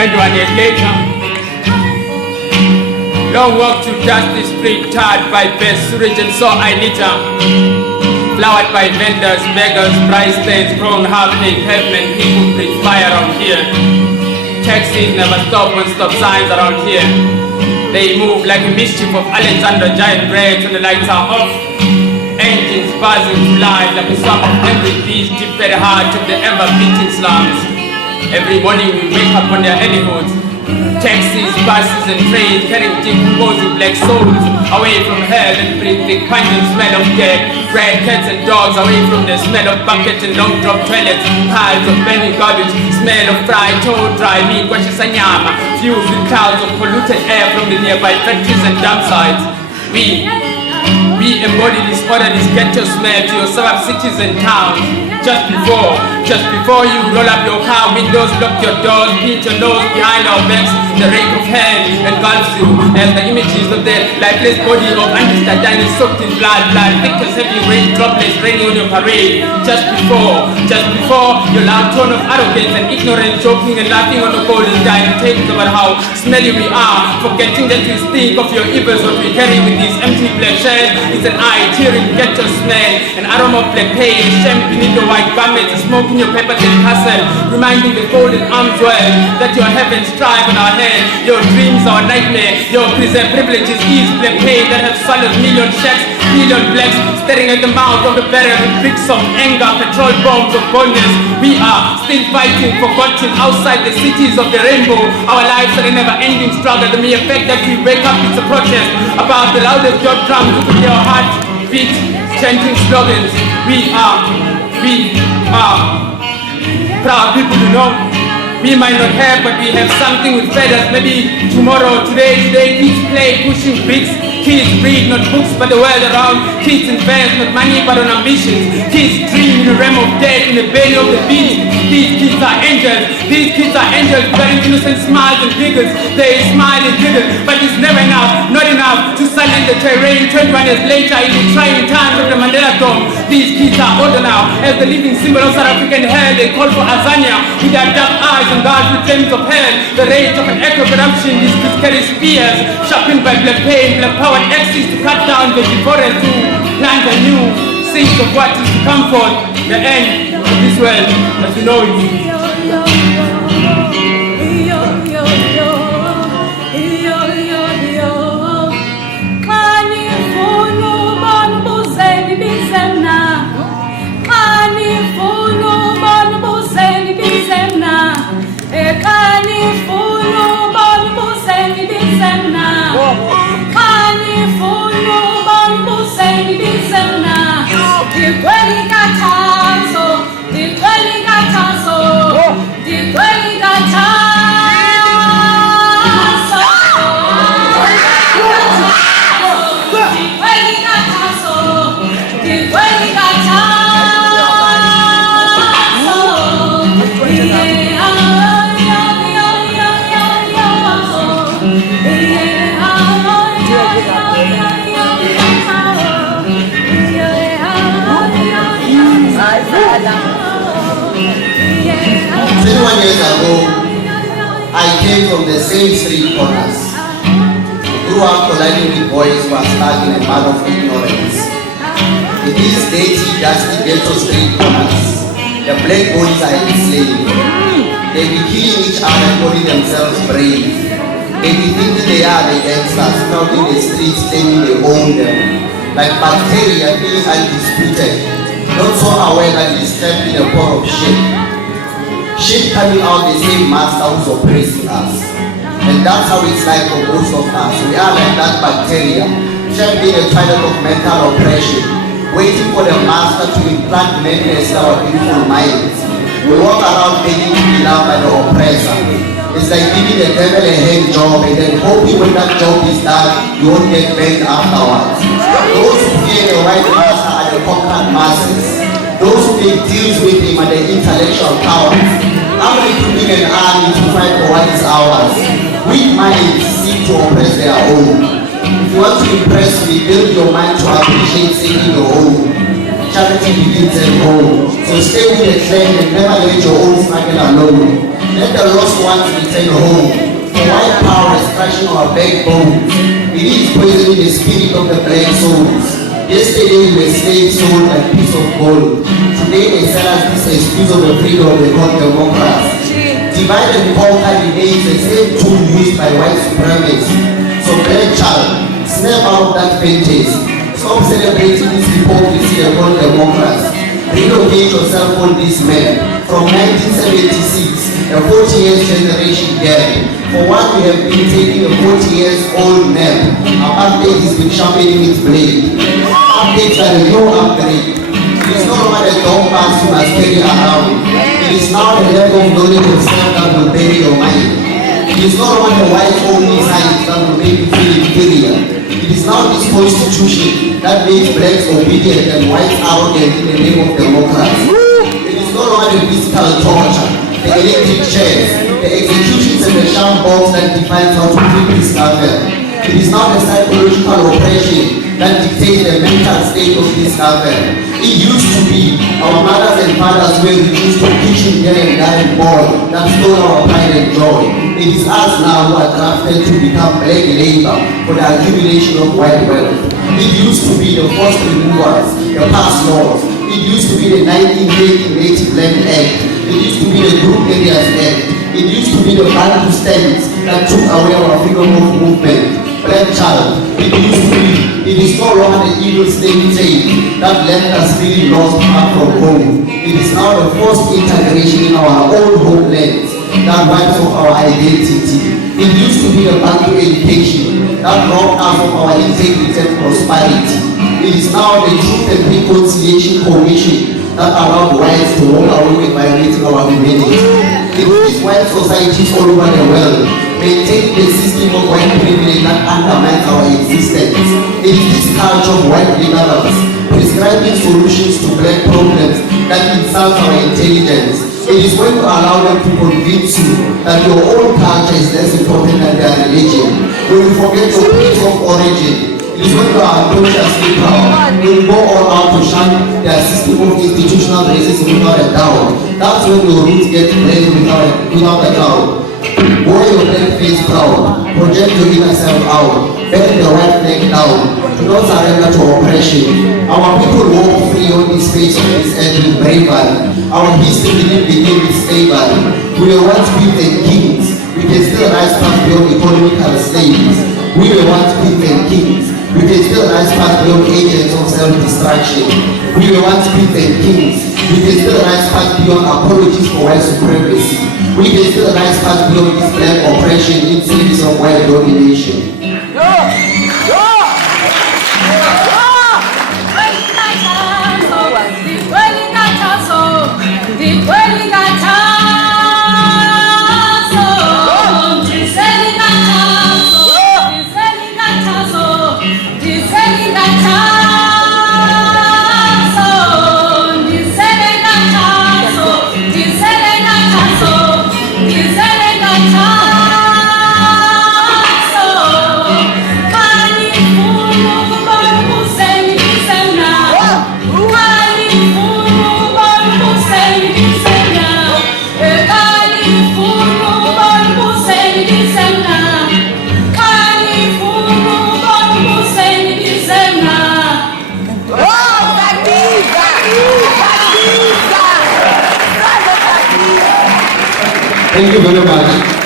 21 years later. Long walk to dusty street, tarred by best sewage and so I litter. Flowered by vendors, beggars, price stains, grown half-naked pavement, people breathe fire around here. Taxis never stop on stop signs around here. They move like a mischief of Alexander giant raids when the lights are off. Engines buzzing to life like a swarm of angry bees deep very hard to the ever-beating slums. Every morning we wake up on their alleyhoods. Taxis, buses and trains carrying decomposing black souls away from hell and breathe the pungent smell of dead. Red cats and dogs away from the smell of buckets and long drop toilets. Piles of burning garbage, smell of fried toad, dry meat, sanyama, fused with clouds of polluted air from the nearby factories and dump sites. We embody this order, this ghetto smell to your suburb cities and towns. Just before you roll up your car windows, lock your doors, pinch your nose behind our backs, the rake of hell engulfs you as the images of the lifeless body of undisturbed diamonds soaked in blood, victors heavy rain droplets raining on your parade. Just before your loud tone of arrogance and ignorance, joking and laughing on the golden dining tables about how smelly we are, forgetting that we stink of your evils. What we carry with these empty black shells is an eye-tearing ghetto smell, an aroma of black pain, shame beneath the white garments, smoking your paper thin castle, reminding the golden arms well that your heavens strive on our head. Your dreams are a nightmare, your preserved privileges is black pain that have swallowed million shacks, million blacks, staring at the mouth of the barrel with bricks of anger, petrol bombs of boldness. We are still fighting, forgotten outside the cities of the rainbow. Our lives are a never-ending struggle. The mere fact that we wake up is a protest about the loudest drum drums. You can hear our heart beat, chanting slogans. We are proud people, you know. We might not have, but we have something with feathers. Maybe tomorrow, today, kids play pushing bricks. Kids read not books but the world around. Kids invest not money but on ambitions. Kids dream in the realm of death, in the belly of the beast. These kids are angels. These kids are angels wearing innocent smiles and giggles. They smile and giggle, but it's never enough, not enough to silence the terrain. 21 years later, in the trying times of the Mandela Dome, these kids are older now. As the living symbol of South African hell, they call for Azania with their dark eyes and guards with flames of hell. The rage of an echo corruption, these kids carry spears sharpened by black pain, black power and axes to cut down the forest to plant a new seeds of what is to come forth, the end of this world as we know it. I came from the same street corners. Grew up colliding with boys who are stuck in a mud of ignorance. In these dirty, dusty ghetto street corners, the black boys are enslaved. They be killing each other and calling themselves brave. They be thinking they are the gangsters, crowding the streets, claiming they own them. Like bacteria being undisputed, not so aware that it is trapped in a pot of shit. Shit coming out the same master who's oppressing us. And that's how it's like for most of us. We are like that bacteria, trapped in a toilet of mental oppression, waiting for the master to implant madness in our beautiful minds. We walk around begging to be loved by the oppressor. It's like giving the devil a hand job and then hoping when that job is done, you won't get banged afterwards. Those who fear the white master are the conquered masses. Those who make deals with him are the intellectual cowards. How many people in an army to fight for what is ours? Weak minds seek to oppress their own. If you want to impress me, build your mind to appreciate saving your own. Charity begins at home. So stay with the trend and never let your own struggle alone. Let the lost ones return home. For white power is crushing our backbones. It is poisoning the spirit of the black souls. Yesterday we were slaves sold like piece of gold. Today they sell us this excuse of the freedom they call democracy. Divide and conquer remains the same tool used by white supremacists. So black child, snap out of that fantasy. Stop celebrating this hypocrisy they call democracy. Relocate yourself on this man. From 1976, a 40 years generation gap. For what we have been taking a 40 years old nap, apartheid has been sharpening its blade. Updates are a no upgrade. It is no longer the dog pass you must carry around. It is now the level of knowledge of self that will bury your mind. It is no longer the white only science that will make you feel inferior. It is now this constitution that makes blacks obedient and whites arrogant in the name of democracy. It is no longer the physical torture, the electric chairs, the executions and the sham box that defines how to treat this government. It is now the psychological oppression that dictates the mental state of this government. It used to be our mothers and fathers were reduced to kitchen here and there and born that stole our pride and joy. It is us now who are drafted to become black labor for the accumulation of white wealth. It used to be the forced removals, the past laws. It used to be the 1980 Native Land Act. It used to be the Group Areas Act. It used to be the Bantu stands that took away our freedom of movement. Black child, it used to be, it is no longer the evil slave trade that left us really lost far from home. It is now the forced integration in our own homelands that wipes off our identity. It used to be the Bantu education that robbed us of our integrity and prosperity. It is now the Truth and Reconciliation Commission that allowed whites to walk away with violating our humanity. It is white societies all over the world maintain the system of white privilege that undermines our existence. It is this culture of white liberals prescribing solutions to black problems that insult our intelligence. It is when you allow them to convince you that your own culture is less important than their religion. When you forget your place of origin, it is when you are unconsciously proud. When you go all out to shun their system of institutional racism without a doubt. That's when your roots get blamed without a doubt. Wear your black face proud, project your inner self out, bend the white flag down, do not surrender to oppression. Our people walk free on this face of this earth with bravery. Our history didn't begin with slavery. We were once queens and kings. We can still rise past beyond economical slaves. We were once queens and kings. We can still rise past beyond agents of self-destruction. We were once queens and kings. We can still rise past beyond apologies for white supremacy. We can still rise past beyond this black oppression in service of white domination. Thank you very much.